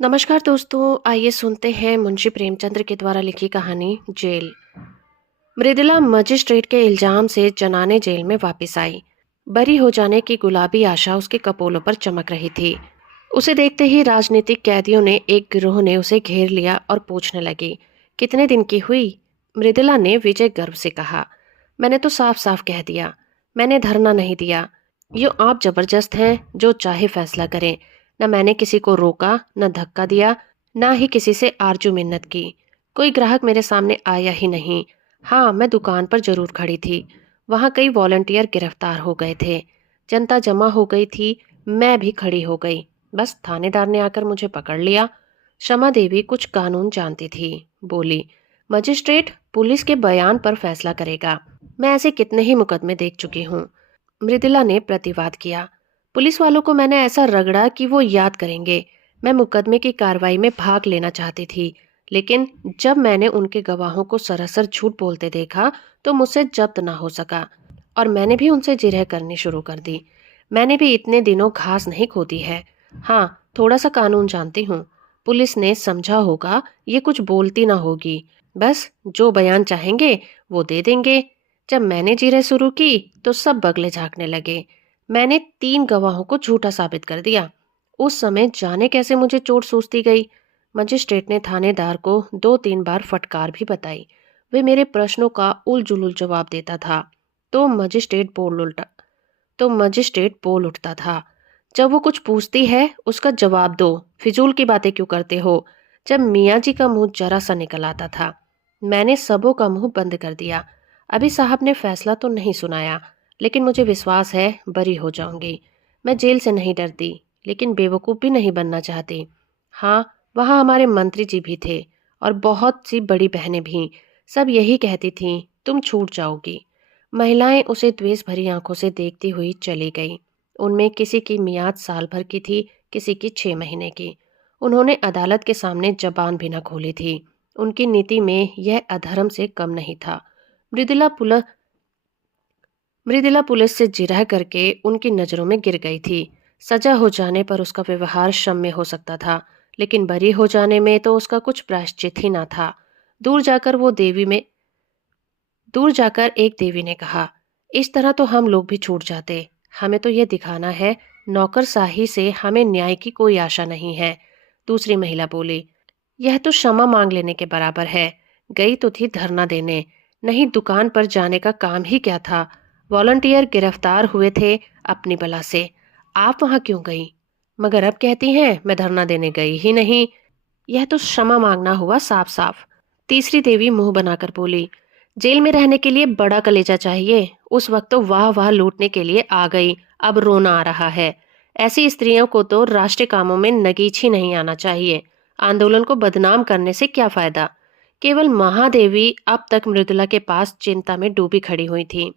नमस्कार दोस्तों, आइए सुनते हैं मुंशी प्रेमचंद्र के द्वारा लिखी कहानी जेल। मृदुला मजिस्ट्रेट के इल्जाम से जनाने जेल में वापस आई। बरी हो जाने की गुलाबी आशा उसके कपोलों पर चमक रही थी। उसे देखते ही राजनीतिक कैदियों ने एक गिरोह ने उसे घेर लिया और पूछने लगे, कितने दिन की हुई? मृदुला ने विजय गर्व से कहा, मैंने तो साफ साफ कह दिया, मैंने धरना नहीं दिया। यो आप जबरदस्त हैं, जो चाहे फैसला करें। न मैंने किसी को रोका, न धक्का दिया, न ही किसी से आरजू मिन्नत की। कोई ग्राहक मेरे सामने आया ही नहीं। हाँ, मैं दुकान पर जरूर खड़ी थी। वहां कई वॉलंटियर गिरफ्तार हो गए थे। जनता जमा हो गई थी। मैं भी खड़ी हो गई। बस थानेदार ने आकर मुझे पकड़ लिया। शमा देवी कुछ कानून जानती थी। बोली, मजिस्ट्रेट पुलिस के बयान पर फैसला करेगा। मैं ऐसे कितने ही मुकदमे देख चुकी हूँ। मृदुला ने प्रतिवाद किया, पुलिस वालों को मैंने ऐसा रगड़ा कि वो याद करेंगे। मैं मुकदमे की कार्रवाई में भाग लेना चाहती थी, लेकिन जब मैंने उनके गवाहों को सरासर झूठ बोलते देखा तो मुझसे जब्त ना हो सका और मैंने भी उनसे जिरह करनी शुरू कर दी। मैंने भी इतने दिनों घास नहीं खोदी है। हाँ, थोड़ा सा कानून जानती हूँ। पुलिस ने समझा होगा ये कुछ बोलती ना होगी, बस जो बयान चाहेंगे वो दे देंगे। जब मैंने जिरह शुरू की तो सब बगले झांकने लगे। मैंने 3 गवाहों को झूठा साबित कर दिया। उस समय जाने कैसे मुझे चोट सूझती गई। मजिस्ट्रेट ने थानेदार को 2-3 बार फटकार भी बताई। वे मेरे प्रश्नों का उलझुल जवाब देता था तो मजिस्ट्रेट बोल उठता था, जब वो कुछ पूछती है उसका जवाब दो, फिजूल की बातें क्यों करते हो। जब मियाँ जी का मुंह जरा सा निकल आता था, मैंने सबों का मुंह बंद कर दिया। अभी साहब ने फैसला तो नहीं सुनाया, लेकिन मुझे विश्वास है बरी हो जाऊंगी। मैं जेल से नहीं डरती, लेकिन बेवकूफ़ भी नहीं बनना चाहती। हाँ, वहाँ हमारे मंत्री जी भी थे और बहुत सी बड़ी बहनें भी। सब यही कहती थीं, तुम छूट जाओगी। महिलाएं उसे द्वेष भरी आंखों से देखती हुई चली गई। उनमें किसी की मियाद साल भर की थी, किसी की 6 महीने की। उन्होंने अदालत के सामने जबान भी न खोली थी। उनकी नीति में यह अधर्म से कम नहीं था। मृदुला पुल मृदुला पुलिस से जिरह करके उनकी नजरों में गिर गई थी। सजा हो जाने पर उसका व्यवहार क्षम्य हो सकता था, लेकिन बरी हो जाने में तो उसका कुछ प्रायश्चित ही ना था। दूर जाकर वो देवी में दूर जाकर एक देवी ने कहा, इस तरह तो हम लोग भी छूट जाते। हमें तो यह दिखाना है नौकरशाही से हमें न्याय की कोई आशा नहीं है। दूसरी महिला बोली, यह तो क्षमा मांग लेने के बराबर है। गई तो थी धरना देने, नहीं दुकान पर जाने का काम ही क्या था। वॉलंटियर गिरफ्तार हुए थे अपनी बला से। आप वहां क्यों गई? मगर अब कहती हैं मैं धरना देने गई ही नहीं। यह तो क्षमा मांगना हुआ साफ साफ। तीसरी देवी मुंह बनाकर बोली, जेल में रहने के लिए बड़ा कलेजा चाहिए। उस वक्त तो वाह वाह लूटने के लिए आ गई, अब रोना आ रहा है। ऐसी स्त्रियों को तो राष्ट्रीय कामों में नगीच ही नहीं आना चाहिए। आंदोलन को बदनाम करने से क्या फायदा। केवल महादेवी अब तक मृदुला के पास चिंता में डूबी खड़ी हुई थी।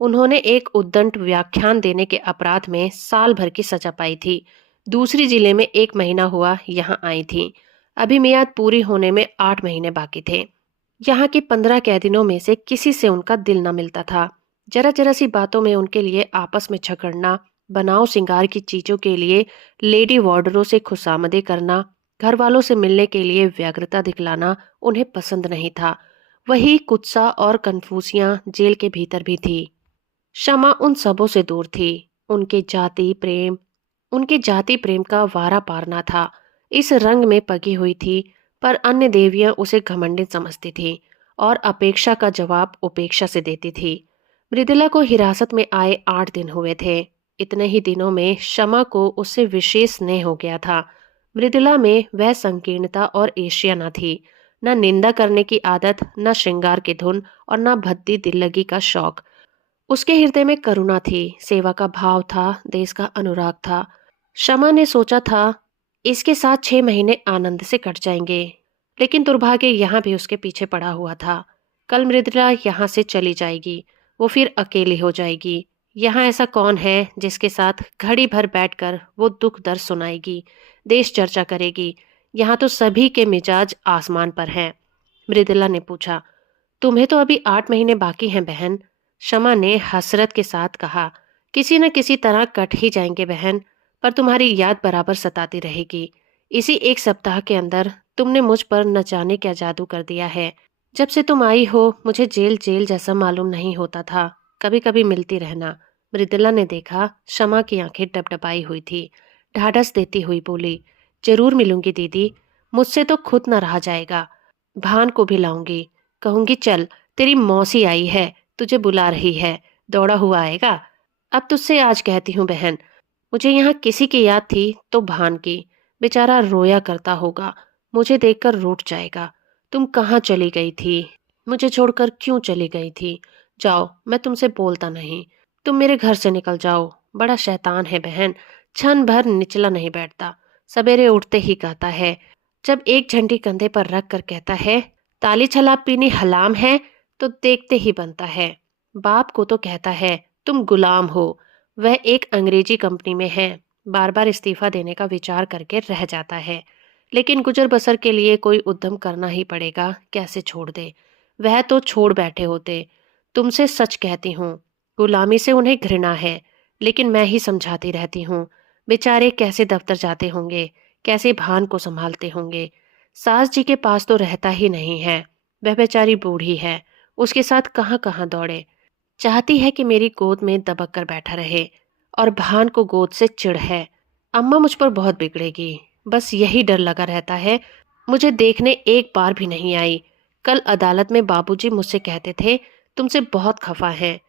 उन्होंने एक उद्दंड व्याख्यान देने के अपराध में साल भर की सजा पाई थी। दूसरी जिले में 1 महीना हुआ यहाँ आई थी। अभी मियाद पूरी होने में 8 महीने बाकी थे। यहाँ के 15 कैदियों में से किसी से उनका दिल न मिलता था। जरा जरा सी बातों में उनके लिए आपस में झगड़ना, बनाव सिंगार की चीजों के लिए लेडी वार्डरों से खुशामदे करना, घर वालों से मिलने के लिए व्यग्रता दिखलाना उन्हें पसंद नहीं था। वही कुत्सा और कन्फ्यूसियां जेल के भीतर भी थी। शमा उन सबों से दूर थी। उनके जाति प्रेम उनके जाति प्रेम का वारा पार ना था। इस रंग में पगी हुई थी, पर अन्य देवियां उसे घमंडित समझती थी और अपेक्षा का जवाब उपेक्षा से देती थी। मृदुला को हिरासत में आए 8 दिन हुए थे। इतने ही दिनों में शमा को उससे विशेष स्नेह हो गया था। मृदुला में वह संकीर्णता और एशिया न थी, न निंदा करने की आदत, न श्रृंगार की धुन और न भद्दी दिल्लगी का शौक। उसके हृदय में करुणा थी, सेवा का भाव था, देश का अनुराग था। शमा ने सोचा था इसके साथ 6 महीने आनंद से कट जाएंगे, लेकिन दुर्भाग्य यहाँ भी उसके पीछे पड़ा हुआ था। कल मृदुला यहाँ से चली जाएगी, वो फिर अकेली हो जाएगी। यहाँ ऐसा कौन है जिसके साथ घड़ी भर बैठकर वो दुख दर्द सुनाएगी, देश चर्चा करेगी। यहाँ तो सभी के मिजाज आसमान पर हैं। मृदुला ने पूछा, तुम्हें तो अभी 8 महीने बाकी हैं बहन। शमा ने हसरत के साथ कहा, किसी न किसी तरह कट ही जाएंगे बहन, पर तुम्हारी याद बराबर सताती रहेगी। इसी एक सप्ताह के अंदर तुमने मुझ पर न जाने क्या जादू कर दिया है। जब से तुम आई हो मुझे जेल जेल जैसा मालूम नहीं होता था। कभी कभी मिलती रहना। मृदुला ने देखा शमा की आंखें डबडबाई हुई थी। ढाढ़स देती हुई बोली, जरूर मिलूंगी दीदी। मुझसे तो खुद न रहा जाएगा। भान को भी लाऊंगी। कहूंगी चल, तेरी मौसी आई है, तुझे बुला रही है। दौड़ा हुआ आएगा। अब तुझसे आज कहती हूँ बहन, मुझे यहाँ किसी की याद थी तो भान की। बेचारा रोया करता होगा, मुझे देखकर रूठ जाएगा। तुम कहाँ चली गई थी? मुझे छोड़कर क्यों चली गई थी? जाओ, मैं तुमसे बोलता नहीं। तुम मेरे घर से निकल जाओ। बड़ा शैतान है बहन, क्षण भर निचला नहीं बैठता। सवेरे उठते ही कहता है, जब एक झंडी कंधे पर रख कर कहता है ताली छलाप पीनी हलाम है, तो देखते ही बनता है। बाप को तो कहता है तुम गुलाम हो। वह एक अंग्रेजी कंपनी में है। बार बार इस्तीफा देने का विचार करके रह जाता है, लेकिन गुजर बसर के लिए कोई उद्यम करना ही पड़ेगा। कैसे छोड़ दे? वह तो छोड़ बैठे होते। तुमसे सच कहती हूँ, गुलामी से उन्हें घृणा है, लेकिन मैं ही समझाती रहती हूँ। बेचारे कैसे दफ्तर जाते होंगे, कैसे भान को संभालते होंगे। सास जी के पास तो रहता ही नहीं है। वह बेचारी बूढ़ी है, उसके साथ कहाँ कहाँ दौड़े। चाहती है कि मेरी गोद में दबक कर बैठा रहे, और भान को गोद से चिढ़ है। अम्मा मुझ पर बहुत बिगड़ेगी, बस यही डर लगा रहता है। मुझे देखने एक बार भी नहीं आई। कल अदालत में बाबूजी मुझसे कहते थे तुमसे बहुत खफा है।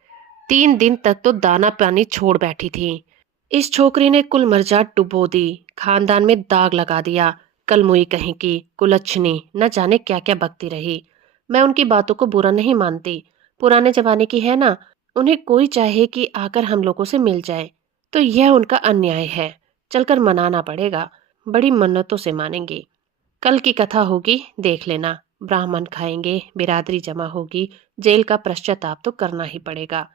3 दिन तक तो दाना पानी छोड़ बैठी थी। इस छोकरी ने कुल मर्जाद डुबो दी, खानदान में दाग लगा दिया। कलमुई कहीं की कुलच्छनी, न जाने क्या क्या बकती रही। मैं उनकी बातों को बुरा नहीं मानती, पुराने जमाने की है ना। उन्हें कोई चाहे कि आकर हम लोगों से मिल जाए, तो यह उनका अन्याय है। चलकर मनाना पड़ेगा। बड़ी मन्नतों से मानेंगी। कल की कथा होगी, देख लेना। ब्राह्मण खाएंगे, बिरादरी जमा होगी। जेल का पश्चाताप तो करना ही पड़ेगा।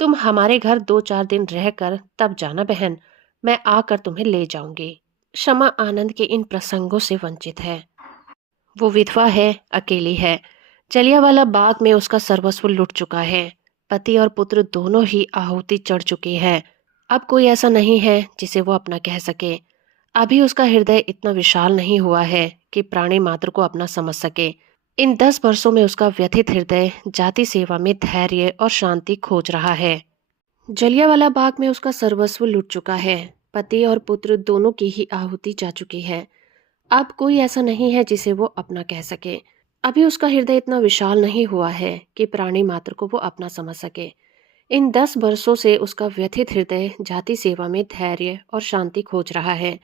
तुम हमारे घर 2-4 दिन रहकर तब जाना बहन। मैं आकर तुम्हें ले जाऊंगी। शमा आनंद के इन प्रसंगों से वंचित है। वो विधवा है, अकेली है। जलियांवाला बाग में उसका सर्वस्व लुट चुका है। पति और पुत्र दोनों ही आहुति चढ़ चुकी है। अब कोई ऐसा नहीं है जिसे वो अपना कह सके। अभी उसका हृदय इतना विशाल नहीं हुआ है कि प्राणी मात्र को अपना समझ सके। इन 10 वर्षों में उसका व्यथित हृदय जाति सेवा में धैर्य और शांति खोज रहा है। जलियांवाला बाग में उसका सर्वस्व लुट चुका है। पति और पुत्र दोनों की ही आहुति जा चुकी है। अब कोई ऐसा नहीं है जिसे वो अपना कह सके। अभी उसका हृदय इतना विशाल नहीं हुआ है कि प्राणी मात्र को वो अपना समझ सके। इन 10 वर्षों से उसका व्यथित हृदय जाति सेवा में धैर्य और शांति खोज रहा है।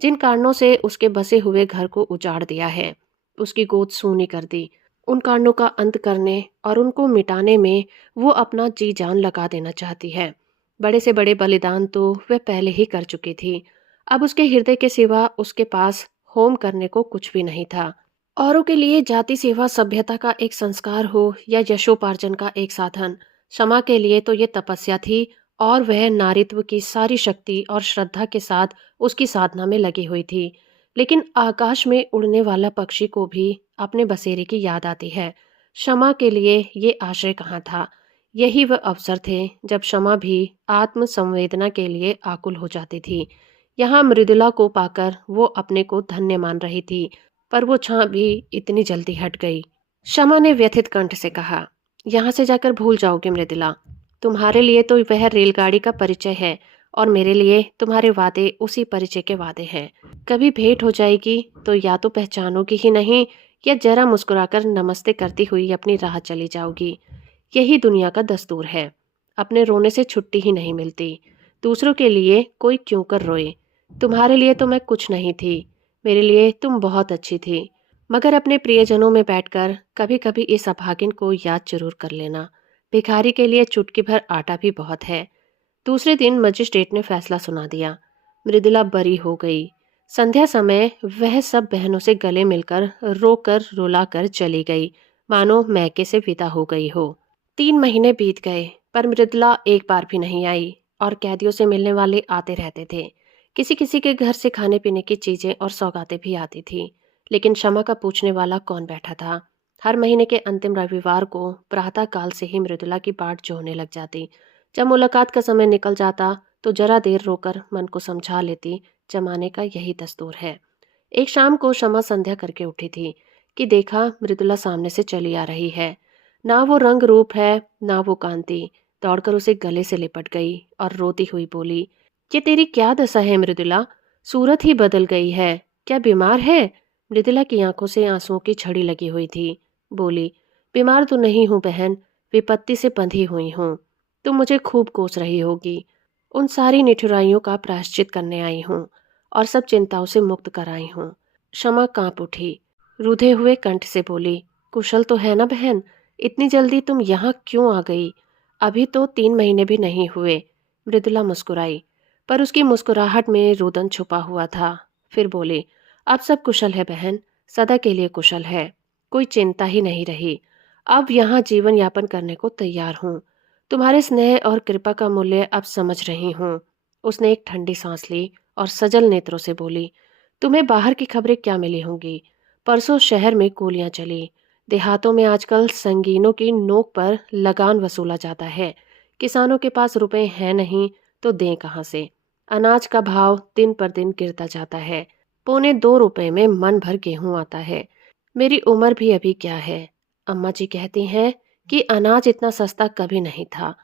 जिन कारणों से उसके बसे हुए घर को उजाड़ दिया है, उसकी गोद सूनी कर दी, उन कारणों का अंत करने और उनको मिटाने में वो अपना जी जान लगा देना चाहती है। बड़े से बड़े बलिदान तो वह पहले ही कर चुकी थी। अब उसके हृदय के सिवा उसके पास होम करने को कुछ भी नहीं था। औरों के लिए जाति सेवा सभ्यता का एक संस्कार हो या यशोपार्जन का एक साधन, क्षमा के लिए तो ये तपस्या थी। और वह नारीत्व की सारी शक्ति और श्रद्धा के साथ उसकी साधना में लगी हुई थी। लेकिन आकाश में उड़ने वाला पक्षी को भी अपने बसेरे की याद आती है। क्षमा के लिए ये आश्रय कहाँ था? यही वह अवसर थे जब क्षमा भी आत्म संवेदना के लिए आकुल हो जाती थी। यहाँ मृदुला को पाकर वो अपने को धन्य मान रही थी, पर वो छां भी इतनी जल्दी हट गई। क्षमा ने व्यथित कंठ से कहा, यहाँ से जाकर भूल जाओगे मृदुला। तुम्हारे लिए तो वह रेलगाड़ी का परिचय है, और मेरे लिए तुम्हारे वादे उसी परिचय के वादे हैं। कभी भेंट हो जाएगी तो या तो पहचानोगी ही नहीं, या जरा मुस्कुराकर नमस्ते करती हुई अपनी राह चली जाओगी। यही दुनिया का दस्तूर है। अपने रोने से छुट्टी ही नहीं मिलती। दूसरों के लिए कोई क्यों कर रोए। तुम्हारे लिए तो मैं कुछ नहीं थी, मेरे लिए तुम बहुत अच्छी थी। मगर अपने प्रियजनों में बैठकर कभी कभी इस अभागिन को याद जरूर कर लेना। भिखारी के लिए चुटकी भर आटा भी बहुत है। दूसरे दिन मजिस्ट्रेट ने फैसला सुना दिया। मृदुला बरी हो गई। संध्या समय वह सब बहनों से गले मिलकर रोकर रुलाकर चली गई, मानो मैके से विदा हो गई हो। 3 महीने बीत गए, पर मृदुला एक बार भी नहीं आई। और कैदियों से मिलने वाले आते रहते थे। किसी किसी के घर से खाने पीने की चीजें और सौगातें भी आती थी। लेकिन क्षमा का पूछने वाला कौन बैठा था? हर महीने के अंतिम रविवार को प्रातः काल से ही मृदुला की बाट जो होने लग जाती। जब मुलाकात का समय निकल जाता तो जरा देर रोकर मन को समझा लेती, जमाने का यही दस्तूर है। एक शाम को शमा संध्या करके उठी थी कि देखा मृदुला सामने से चली आ रही है। ना वो रंग रूप है, ना वो कांति। दौड़कर उसे गले से लिपट गई और रोती हुई बोली, ये तेरी क्या दशा है मृदुला? सूरत ही बदल गई है। क्या बीमार है? मृदुला की आंखों से आंसुओं की छड़ी लगी हुई थी। बोली, बीमार तो नहीं हूं बहन, विपत्ति से बंधी हुई हूं। तुम मुझे खूब कोस रही होगी। उन सारी निठुराइयों का प्रायश्चित करने आई हूं और सब चिंताओं से मुक्त कराई हूं। क्षमा कांप उठी, रूधे हुए कंठ से बोली, कुशल तो है ना बहन? इतनी जल्दी तुम यहाँ क्यों आ गई? अभी तो 3 महीने भी नहीं हुए। मृदुला मुस्कुराई, पर उसकी मुस्कुराहट में रुदन छुपा हुआ था। फिर बोली, अब सब कुशल है बहन, सदा के लिए कुशल है। कोई चिंता ही नहीं रही। अब यहाँ जीवन यापन करने को तैयार हूँ। तुम्हारे स्नेह और कृपा का मूल्य अब समझ रही हूँ। उसने एक ठंडी सांस ली और सजल नेत्रों से बोली, तुम्हें बाहर की खबरें क्या मिली होंगी? परसों शहर में गोलियां चली। देहातों में आजकल संगीनों की नोक पर लगान वसूला जाता है। किसानों के पास रुपए हैं नहीं तो दें कहाँ से? अनाज का भाव दिन पर दिन गिरता जाता है। पौने 2 रुपए में मन भर गेहूं आता है। मेरी उम्र भी अभी क्या है? अम्मा जी कहती हैं कि अनाज इतना सस्ता कभी नहीं था।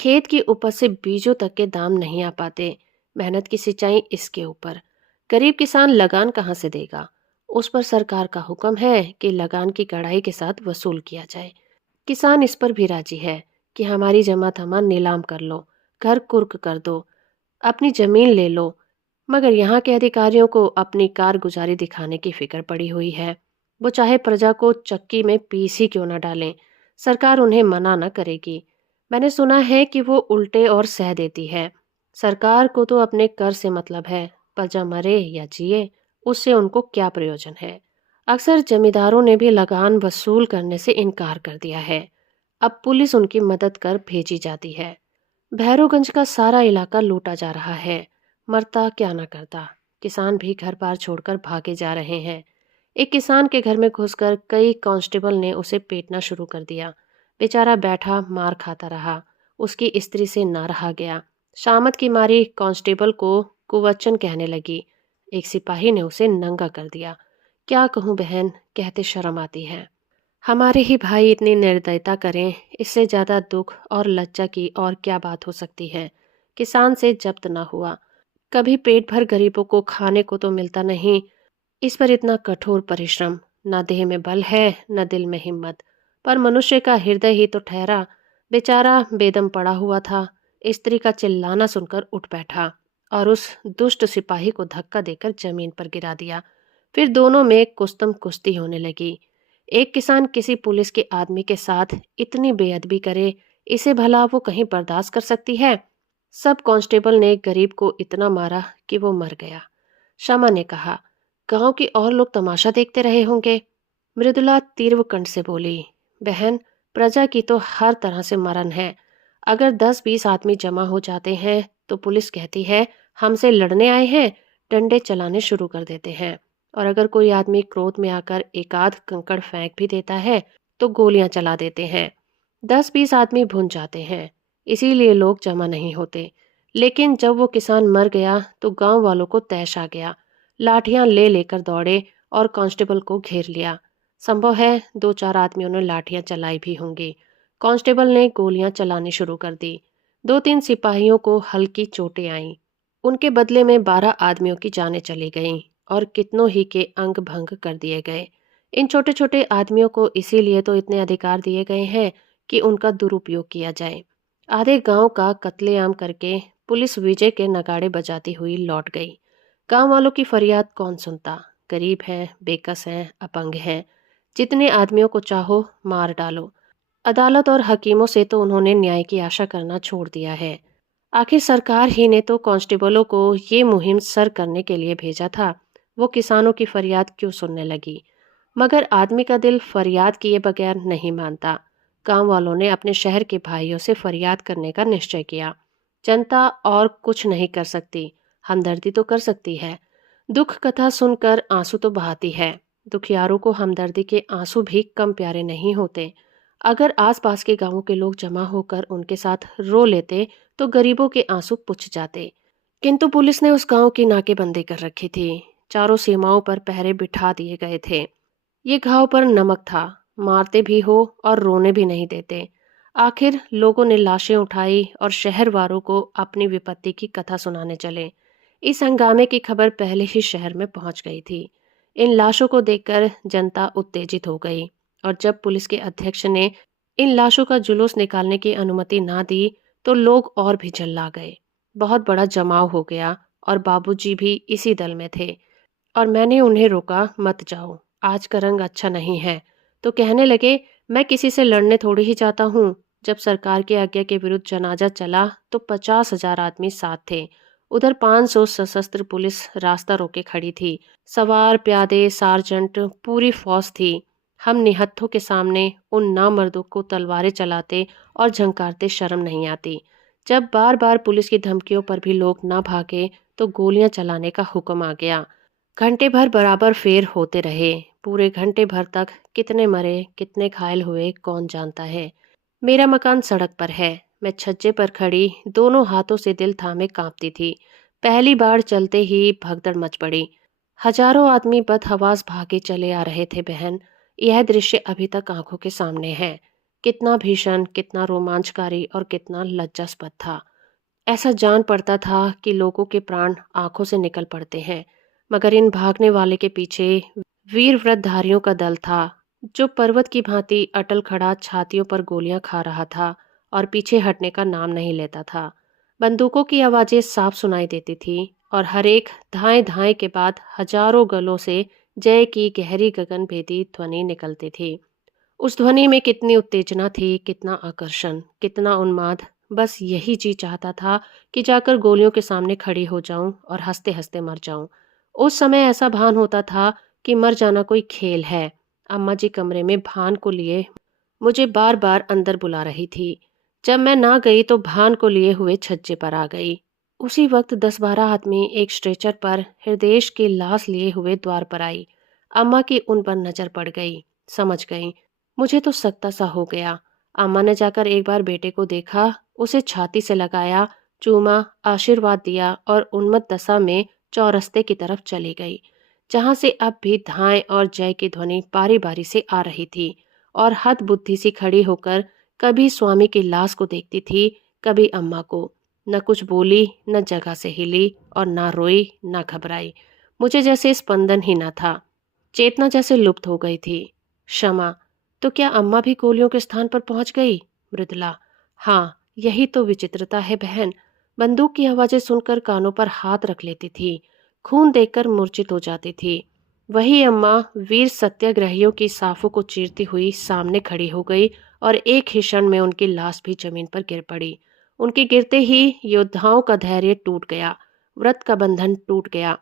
खेत की उपज से बीजों तक के दाम नहीं आ पाते। मेहनत की सिंचाई इसके ऊपर। गरीब किसान लगान कहाँ से देगा? उस पर सरकार का हुक्म है कि लगान की कड़ाई के साथ वसूल किया जाए। किसान इस पर भी राजी है कि हमारी जमा थमा नीलाम कर लो, घर कुर्क कर दो, अपनी जमीन ले लो। मगर यहाँ के अधिकारियों को अपनी कारगुजारी दिखाने की फिक्र पड़ी हुई है। वो चाहे प्रजा को चक्की में पीस ही क्यों न डालें, सरकार उन्हें मना न करेगी। मैंने सुना है कि वो उल्टे और सह देती है। सरकार को तो अपने कर से मतलब है, प्रजा मरे या जिए उससे उनको क्या प्रयोजन है। अक्सर जमींदारों ने भी लगान वसूल करने से इनकार कर दिया है। अब पुलिस उनकी मदद कर भेजी जाती है। भैरवगंज का सारा इलाका लूटा जा रहा है। मरता क्या ना करता। किसान भी घर बार छोड़कर भागे जा रहे हैं। एक किसान के घर में घुसकर कई कांस्टेबल ने उसे पीटना शुरू कर दिया। बेचारा बैठा मार खाता रहा। उसकी स्त्री से ना रहा गया। शामत की मारी कांस्टेबल को कुवचन कहने लगी। एक सिपाही ने उसे नंगा कर दिया। क्या कहूँ बहन, कहते शर्म आती है। हमारे ही भाई इतनी निर्दयता करें, इससे ज्यादा दुख और लज्जा की और क्या बात हो सकती है। किसान से जब्त ना हुआ, कभी पेट भर गरीबों को खाने को तो मिलता नहीं। इस पर इतना कठोर परिश्रम, न देह में बल है न दिल में हिम्मत। पर मनुष्य का हृदय ही तो ठहरा। बेचारा बेदम पड़ा हुआ था। स्त्री का चिल्लाना सुनकर उठ बैठा और उस दुष्ट सिपाही को धक्का देकर जमीन पर गिरा दिया। फिर दोनों में कुस्तम कुश्ती होने लगी। एक किसान किसी पुलिस के आदमी के साथ इतनी बेअदबी करे, इसे भला वो कहीं बर्दाश्त कर सकती है? सब कांस्टेबल ने गरीब को इतना मारा कि वो मर गया। शमा ने कहा, गांव के और लोग तमाशा देखते रहे होंगे। मृदुला तीव्र कंठ से बोली, बहन, प्रजा की तो हर तरह से मरण है। अगर 10-20 आदमी जमा हो जाते हैं तो पुलिस कहती है हमसे लड़ने आए हैं, डंडे चलाने शुरू कर देते हैं। और अगर कोई आदमी क्रोध में आकर एकाध कंकड़ फेंक भी देता है तो गोलियां चला देते हैं। 10-20 आदमी भुन जाते हैं, इसीलिए लोग जमा नहीं होते। लेकिन जब वो किसान मर गया तो गांव वालों को तैश आ गया। लाठियां ले लेकर दौड़े और कांस्टेबल को घेर लिया। संभव है 2-4 आदमियों ने लाठियां चलाई भी होंगी। कांस्टेबल ने गोलियां चलानी शुरू कर दी। 2-3 सिपाहियों को हल्की चोटें आईं। उनके बदले में 12 आदमियों की जानें चली गईं और कितनों ही के अंग भंग कर दिए गए। इन छोटे छोटे आदमियों को इसीलिए तो इतने अधिकार दिए गए हैं कि उनका दुरुपयोग किया जाए। आधे गांव का कत्लेआम करके पुलिस विजय के नगाड़े बजाती हुई लौट गई। गांव वालों की फरियाद कौन सुनता? गरीब हैं, बेकस हैं, अपंग हैं। जितने आदमियों को चाहो मार डालो। अदालत और हकीमों से तो उन्होंने न्याय की आशा करना छोड़ दिया है। आखिर सरकार ही ने तो कांस्टेबलों को ये मुहिम सर करने के लिए भेजा था। वो किसानों की फरियाद क्यों सुनने लगी? मगर आदमी का दिल फरियाद किए बगैर नहीं मानता। गांव वालों ने अपने शहर के भाइयों से फरियाद करने का निश्चय किया। जनता और कुछ नहीं कर सकती, हमदर्दी तो कर सकती है। दुख कथा सुनकर आंसू तो बहाती है। दुखियारों को हमदर्दी के आंसू भी कम प्यारे नहीं होते। अगर आसपास के गांवों के लोग जमा होकर उनके साथ रो लेते तो गरीबों के आंसू पुछ जाते। किंतु पुलिस ने उस गांव की नाकेबंदी कर रखी थी। चारों सीमाओं पर पहरे बिठा दिए गए थे। ये घाव पर नमक था, मारते भी हो और रोने भी नहीं देते। आखिर लोगों ने लाशें उठाई और शहर वालों को अपनी विपत्ति की कथा सुनाने चले। इस हंगामे की खबर पहले ही शहर में पहुंच गई थी। इन लाशों को देखकर जनता उत्तेजित हो गई और जब पुलिस के अध्यक्ष ने इन लाशों का जुलूस निकालने की अनुमति ना दी तो लोग और भी चिल्ला गए। बहुत बड़ा जमाव हो गया और बाबूजी भी इसी दल में थे और मैंने उन्हें रोका, मत जाओ, आज का रंग अच्छा नहीं है। तो कहने लगे, मैं किसी से लड़ने थोड़ी ही जाता हूँ। जब सरकार की आज्ञा के विरुद्ध जनाजा चला तो 50,000 आदमी साथ थे। उधर 500 सशस्त्र पुलिस रास्ता रोके खड़ी थी। सवार, प्यादे, सार्जेंट, पूरी फौज थी। हम निहत्थों के सामने उन नामर्दों को तलवारें चलाते और झंकारते शर्म नहीं आती। जब बार बार पुलिस की धमकियों पर भी लोग ना भागे तो गोलियां चलाने का हुक्म आ गया। घंटे भर बराबर फेर होते रहे। पूरे घंटे भर तक कितने मरे, कितने घायल हुए, कौन जानता है। मेरा मकान सड़क पर है। मैं छज्जे पर खड़ी दोनों हाथों से दिल थामे कांपती थी। पहली बार चलते ही भगदड़ मच पड़ी। हजारों आदमी बदहवास भागे चले आ रहे थे बहन। यह दृश्य अभी तक आंखों के सामने है। कितना भीषण, कितना रोमांचकारी और कितना लज्जास्पद था। ऐसा जान पड़ता था कि लोगों के प्राण आंखों से निकल पड़ते हैं। मगर इन भागने वाले के पीछे वीर व्रतधारियों का दल था, जो पर्वत की भांति अटल खड़ा छातियों पर गोलियां खा रहा था और पीछे हटने का नाम नहीं लेता था। बंदूकों की आवाजें साफ सुनाई देती थी और हर एक धाए धाए के बाद हजारों गलों से जय की गहरी गगनभेदी ध्वनि निकलती थी। उस ध्वनि में कितनी उत्तेजना थी, कितना आकर्षण, कितना उन्माद। बस यही जी चाहता था कि जाकर गोलियों के सामने खड़ी हो जाऊं और हंसते हंसते मर जाऊं। उस समय ऐसा भान होता था कि मर जाना कोई खेल है। अम्मा जी कमरे में भान को लिए मुझे बार बार अंदर बुला रही थी। जब मैं ना गई तो भान को लिए हुए छज्जे पर आ गई। उसी वक्त 10-12 आदमी एक स्ट्रेचर पर हृदय की लाश लिए हुए द्वार पर आई। अम्मा की उन पर नजर पड़ गई। समझ गई। मुझे तो सकता सा हो गया। अम्मा ने जाकर एक बार बेटे को देखा, उसे छाती से लगाया, चूमा, आशीर्वाद दिया और उन्मत्त दशा में चौरस्ते की तरफ चली गई, जहां से अब भी धाएं और जय की ध्वनि बारी बारी से आ रही थी। और हद बुद्धि सी खड़ी होकर कभी स्वामी की लाश को देखती थी, कभी अम्मा को। न कुछ बोली, न जगह से हिली और न रोई, न घबराई। मुझे जैसे स्पंदन ही न था। चेतना जैसे लुप्त हो गई थी। क्षमा। तो क्या अम्मा भी गोलियों के स्थान पर पहुंच गई? मृदुला। हाँ, यही तो विचित्रता है बहन। बंदूक की आवाजें सुनकर कानों पर हाथ रख लेती थी। खून देखकर मूर्छित हो जाती थी। वही अम्मा वीर सत्याग्रहियों की साफों को चीरती हुई सामने खड़ी हो गई और एक ही क्षण में उनकी लाश भी जमीन पर गिर पड़ी। उनके गिरते ही योद्धाओं का धैर्य टूट गया। व्रत का बंधन टूट गया।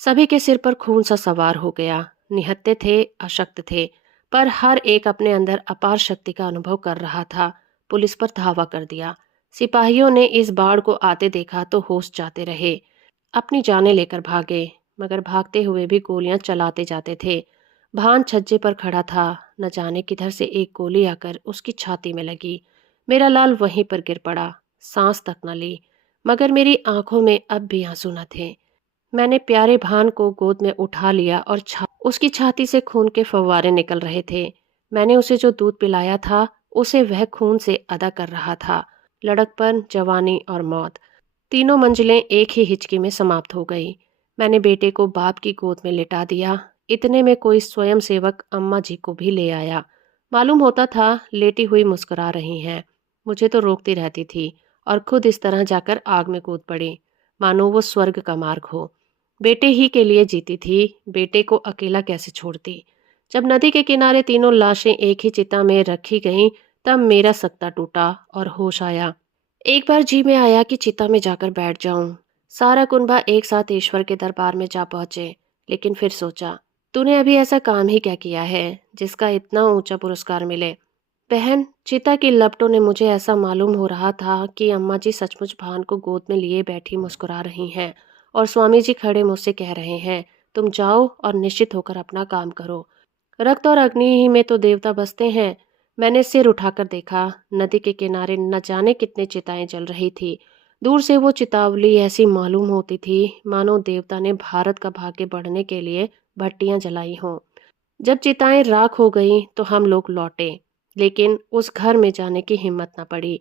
सभी के सिर पर खून सा सवार हो गया। निहत्थे थे, अशक्त थे, पर हर एक अपने अंदर अपार शक्ति का अनुभव कर रहा था। पुलिस पर धावा कर दिया। सिपाहियों ने इस बाढ़ को आते देखा तो होश जाते रहे, अपनी जानें लेकर भागे। मगर भागते हुए भी गोलियां चलाते जाते थे। भान छज्जे पर खड़ा था। न जाने किधर से एक गोली आकर उसकी छाती में लगी। मेरा लाल वहीं पर गिर पड़ा, सांस तक न ली। मगर मेरी आंखों में अब भी आंसू न थे। मैंने प्यारे भान को गोद में उठा लिया और उसकी छाती से खून के फव्वारे निकल रहे थे। मैंने उसे जो दूध पिलाया था उसे वह खून से अदा कर रहा था। लड़कपन, जवानी और मौत, तीनों मंजिलें एक ही हिचकी में समाप्त हो गई। मैंने बेटे को बाप की गोद में लिटा दिया। इतने में कोई स्वयं सेवक अम्मा जी को भी ले आया। मालूम होता था लेटी हुई मुस्कुरा रही हैं। मुझे तो रोकती रहती थी और खुद इस तरह जाकर आग में कूद पड़ी, मानो वो स्वर्ग का मार्ग हो। बेटे ही के लिए जीती थी, बेटे को अकेला कैसे छोड़ती। जब नदी के किनारे तीनों लाशें एक ही चिता में रखी गईं, तब मेरा सत्ता टूटा और होश आया। एक बार जी में आया कि चिता में जाकर बैठ जाऊं। सारा कुनबा एक साथ ईश्वर के दरबार में जा पहुंचे। लेकिन फिर सोचा, तूने अभी ऐसा काम ही क्या किया है जिसका इतना ऊंचा पुरस्कार मिले। बहन, चिता की लपटों ने मुझे ऐसा मालूम हो रहा था कि अम्मा जी सचमुच भान को गोद में लिए बैठी मुस्कुरा रही हैं और स्वामी जी खड़े मुझसे कह रहे हैं, तुम जाओ और निश्चित होकर अपना काम करो। रक्त और अग्नि ही में तो देवता बसते हैं। मैंने सिर उठाकर देखा। नदी के किनारे न जाने कितने चिताएं जल रही थी। दूर से वो चितावली ऐसी मालूम होती थी मानो देवता ने भारत का भाग्य बढ़ने के लिए भट्टियां जलाई हों। जब चिताएं राख हो गईं तो हम लोग लौटे, लेकिन उस घर में जाने की हिम्मत न पड़ी।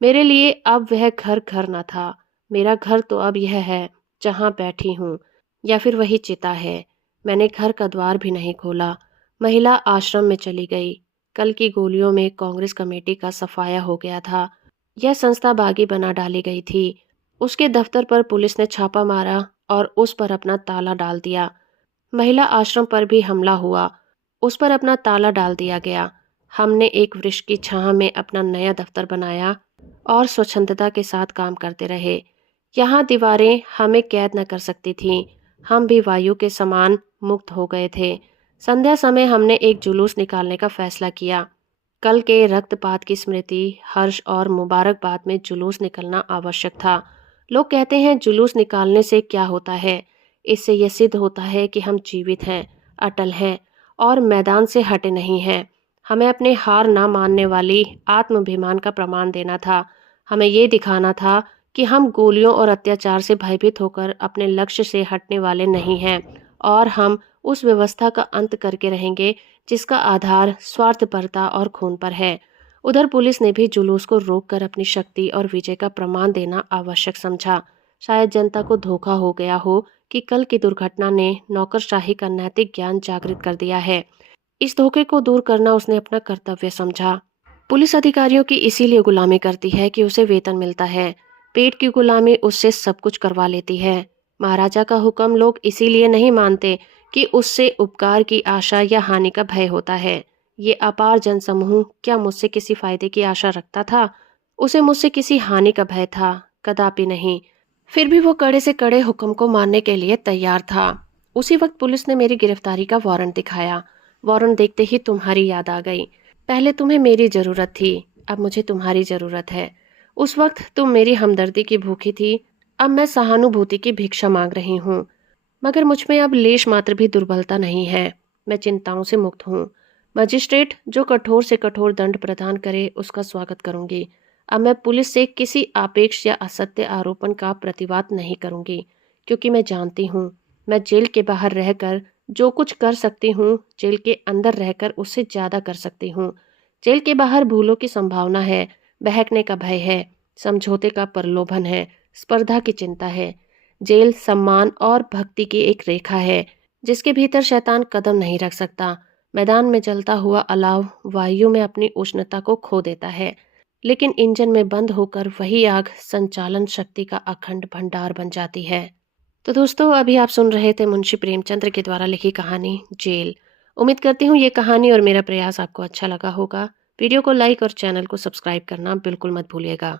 मेरे लिए अब वह घर घर न था। मेरा घर तो अब यह है जहां बैठी हूँ, या फिर वही चिता है। मैंने घर का द्वार भी नहीं खोला। महिला आश्रम में चली गई। कल की गोलियों में कांग्रेस कमेटी का सफाया हो गया था। यह संस्था बागी बना डाली गई थी। उसके दफ्तर पर पुलिस ने छापा मारा और उस पर अपना ताला डाल दिया। महिला आश्रम पर भी हमला हुआ। उस पर अपना ताला डाल दिया गया। हमने एक वृक्ष की छाह में अपना नया दफ्तर बनाया और स्वच्छंदता के साथ काम करते रहे। यहाँ दीवारें हमें कैद न कर सकती थीं। हम भी वायु के समान मुक्त हो गए थे। संध्या समय हमने एक जुलूस निकालने का फैसला किया। कल के रक्तपात की स्मृति, हर्ष और मुबारकबाद में जुलूस निकलना आवश्यक था। लोग कहते हैं जुलूस निकालने से क्या होता है। इससे यह सिद्ध होता है कि हम जीवित हैं, अटल हैं और मैदान से हटे नहीं हैं। हमें अपने हार ना मानने वाली आत्माभिमान का प्रमाण देना था। हमें ये दिखाना था कि हम गोलियों और अत्याचार से भयभीत होकर अपने लक्ष्य से हटने वाले नहीं हैं और हम उस व्यवस्था का अंत करके रहेंगे जिसका आधार स्वार्थपरता और खून पर है। उधर पुलिस ने भी जुलूस को रोककर अपनी शक्ति और विजय का प्रमाण देना आवश्यक समझा। शायद जनता को धोखा हो गया हो कि कल की दुर्घटना ने नौकरशाही का नैतिक ज्ञान जागृत कर दिया है। इस धोखे को दूर करना उसने अपना कर्तव्य समझा। पुलिस अधिकारियों की इसीलिए गुलामी करती है कि उसे वेतन मिलता है। पेट की गुलामी उससे सब कुछ करवा लेती है। महाराजा का हुक्म लोग इसीलिए नहीं मानते कि उससे उपकार की आशा या हानि का भय होता है। ये अपार जनसमूह क्या मुझसे किसी फायदे की आशा रखता था? उसे मुझसे किसी हानि का भय था? कदापि नहीं। फिर भी वो कड़े से कड़े हुक्म को मानने के लिए तैयार था। उसी वक्त पुलिस ने मेरी गिरफ्तारी का वारंट दिखाया। वारंट देखते ही तुम्हारी याद आ गई। पहले तुम्हें मेरी जरूरत थी, अब मुझे तुम्हारी जरूरत है। उस वक्त तुम मेरी हमदर्दी की भूखी थी, अब मैं सहानुभूति की भिक्षा मांग रही हूँ। मगर मुझ में अब लेश मात्र भी दुर्बलता नहीं है। मैं चिंताओं से मुक्त हूँ। मजिस्ट्रेट जो कठोर से कठोर दंड प्रदान करे उसका स्वागत करूंगी। अब मैं पुलिस से किसी आपेक्ष या असत्य आरोपण का प्रतिवाद नहीं करूंगी, क्योंकि मैं जानती हूँ मैं जेल के बाहर रहकर जो कुछ कर सकती हूँ जेल के अंदर रहकर उससे ज्यादा कर सकती हूँ। जेल के बाहर भूलों की संभावना है, बहकने का भय है, समझौते का प्रलोभन है, स्पर्धा की चिंता है। जेल सम्मान और भक्ति की एक रेखा है जिसके भीतर शैतान कदम नहीं रख सकता। मैदान में जलता हुआ अलाव वायु में अपनी उष्णता को खो देता है, लेकिन इंजन में बंद होकर वही आग संचालन शक्ति का अखंड भंडार बन जाती है। तो दोस्तों, अभी आप सुन रहे थे मुंशी प्रेमचंद्र के द्वारा लिखी कहानी जेल। उम्मीद करती हूँ ये कहानी और मेरा प्रयास आपको अच्छा लगा होगा। वीडियो को लाइक और चैनल को सब्सक्राइब करना बिल्कुल मत भूलिएगा।